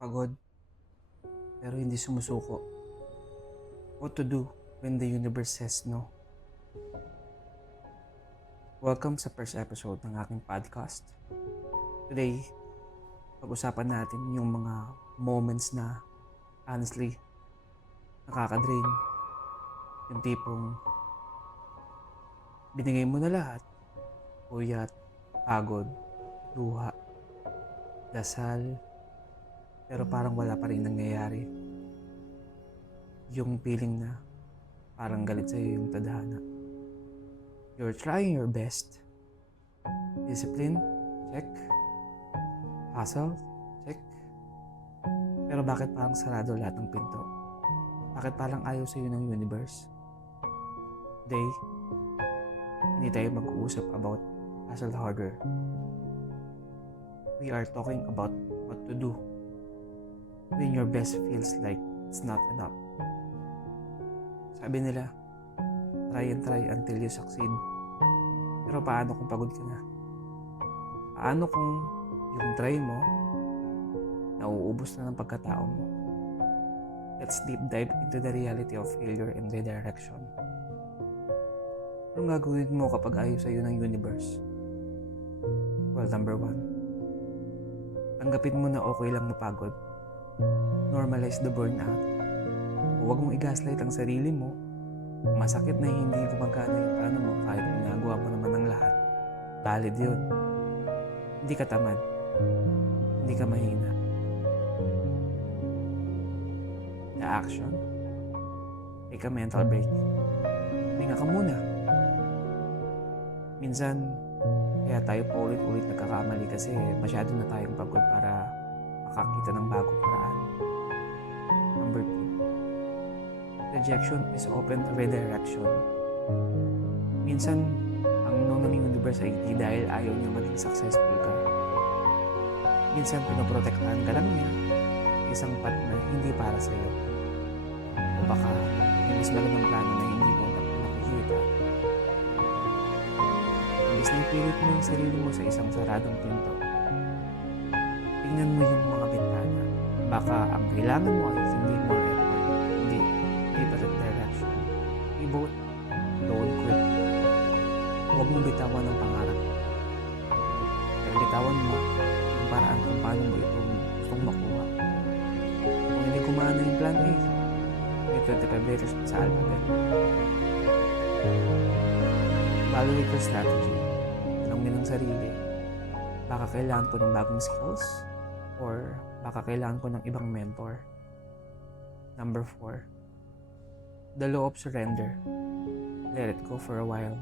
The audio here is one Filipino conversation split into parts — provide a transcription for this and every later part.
Pagod, pero hindi sumusuko. What to do when the universe says no? Welcome sa first episode ng aking podcast. Today, pag-usapan natin yung mga moments na honestly, nakaka-drain. Yung tipong binigay mo na lahat. Puyat, pagod, luha, dasal, pero parang wala pa rin nangyayari. Yung feeling na parang galit sa'yo yung tadhana. You're trying your best. Discipline, check. Hustle, check. Pero bakit parang sarado lahat ng pinto? Bakit parang ayaw sa'yo ng universe? Today, hindi tayo mag-uusap about hustle harder. We are talking about what to do when your best feels like it's not enough. Sabi nila, try and try until you succeed. Pero paano kung pagod ka na? Paano kung yung try mo, nauubos na ng pagkatao mo? Let's deep dive into the reality of failure and redirection. Anong gagawin mo kapag ayaw sa'yo ng universe? Well, number 1, tanggapin mo na okay lang mapagod. Normalize the burnout. Huwag mong i-gaslight ang sarili mo. Masakit na hindi gumagana yung plano mo kahit ginagawa mo naman ang lahat. Valid yun. Hindi ka tamad. Hindi ka mahina. The action. Take a mental break. Hinga ka muna. Minsan, kaya tayo paulit-ulit nagkakamali kasi masyado na tayong pagod para makakita ng bagong paraan. Number 2. Rejection is often redirection. Minsan, ang no ng universe ay hindi dahil ayaw niya maging successful ka. Minsan, pinoprotektahan ka lang niya isang path na hindi para sa'yo. O baka, may mas magandang plano na hindi mo nakikita. Imbis na ipilit mo yung sarili mo sa isang saradong pinto, tingnan mo yung mga bintana. Baka ang kailangan mo ay hindi more effort, hindi pivot direction. Pivot, don't quit. Huwag mong bitawan ang pangarap. Pero bitawan mo yung paraan kung paano mo ito gustong makuha. Kung hindi gumana yung plan A, may 25 letters sa alphabet. Evaluate your strategy. Tanongin ang sarili. Baka kailangan ko ng bagong skills or baka kailangan ko ng ibang mentor. Number 4. The law of surrender. Let it go for a while.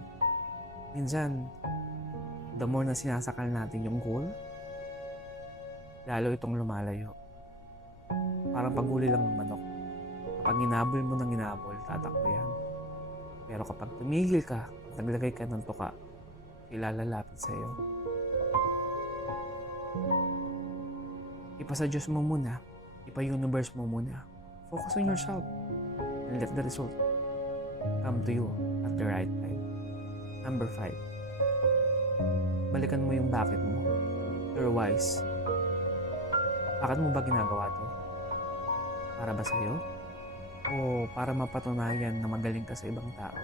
Minsan, the more na sinasakal natin yung goal, lalo itong lumalayo. Parang paghuli lang ng manok. Kapag inabol mo ng inabol, tatakbo yan. Pero kapag tumigil ka, naglagay ka ng tuka, ilalapit sa'yo. Ipa sa Diyos mo muna. Ipa-universe mo muna. Focus on yourself. And let the result come to you at the right time. Number 5. Balikan mo yung bakit mo. Your whys. Bakit mo ba ginagawa to? Para ba sa'yo? O para mapatunayan na magaling ka sa ibang tao?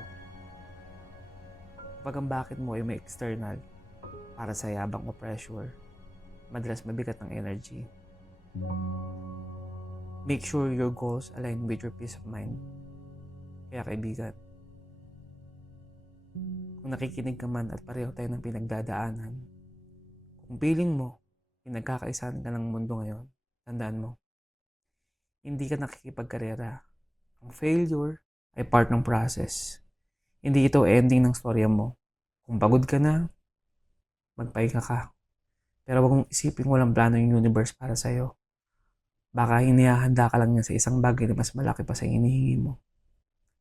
Kapag ang bakit mo ay may external, para sa yabang o pressure, madalas mabigat ang energy. Make sure your goals align with your peace of mind. Kaya kaibigan, kung nakikinig ka man at pareho tayo ng pinagdadaanan, kung feeling mo, pinagkakaisahan ka ng mundo ngayon, tandaan mo, hindi ka nakikipagkarera. Ang failure ay part ng process. Hindi ito ending ng storya mo. Kung pagod ka na, magpahinga ka. Pero wag mong isipin walang plano yung universe para sa'yo. Baka hinihahanda ka lang niya sa isang bagay na mas malaki pa sa hinihingi mo.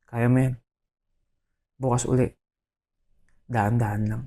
Kaya mo yan. Bukas uli. Daan-daan lang.